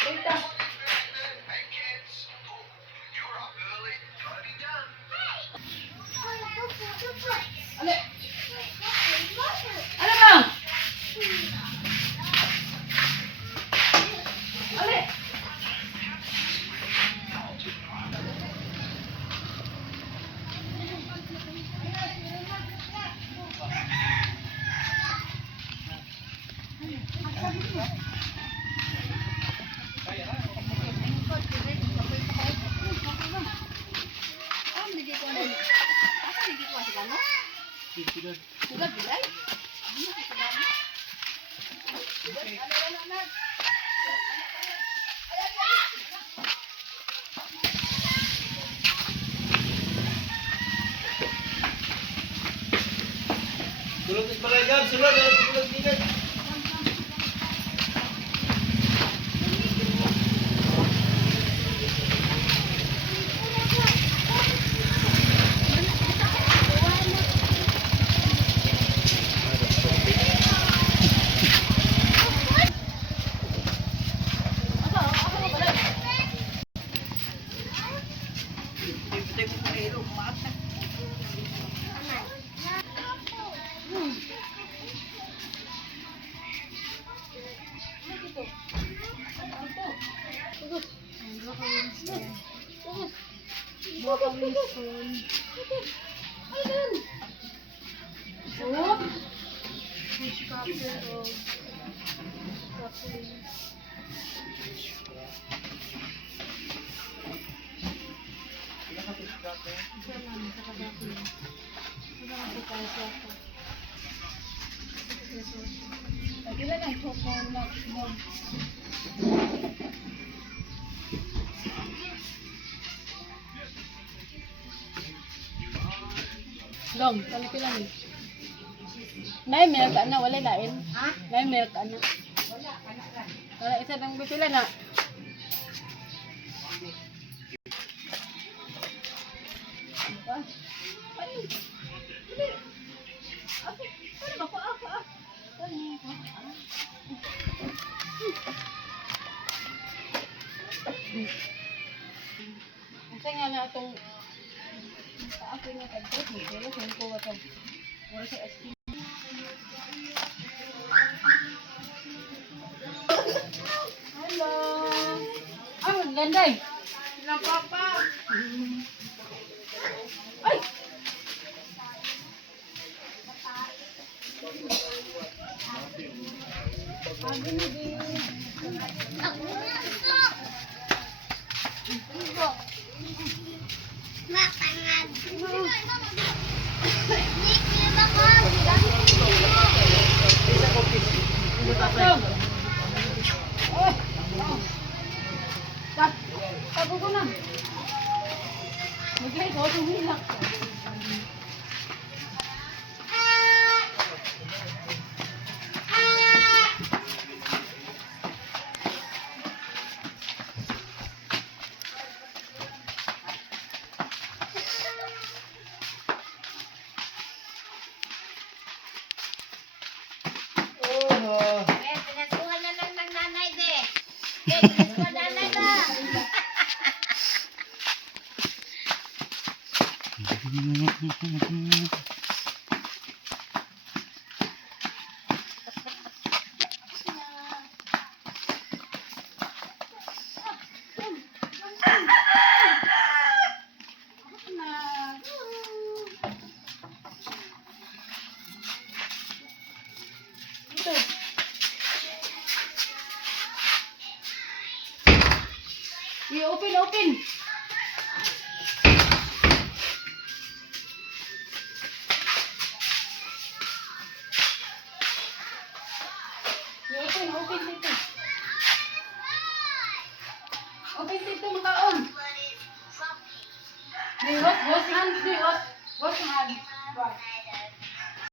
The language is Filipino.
Dito. Ale. Ano ba? Ale. Sulod is balagam, sulod, sulod tingkat. Long, kali lang eh. May milk ka na, wala lain. Ha? May milk ka na. Wala, anak lang. Wala, isa lang bisila na. Kasi nga na itong ako nga tagpot mo, pero kung ko ito, wala sa SP. Hello! Ah, ang ganda eh! Sila papa! Ay! Sabi mo din. Matangad. Tago ko na. Maglay ko, tumilak. Pinasuhan na lang ng nanay, be. Pinasuhan na lang na. I-open, open! I-open, open dito. Open dito, makaon. Wash hands, wash hands.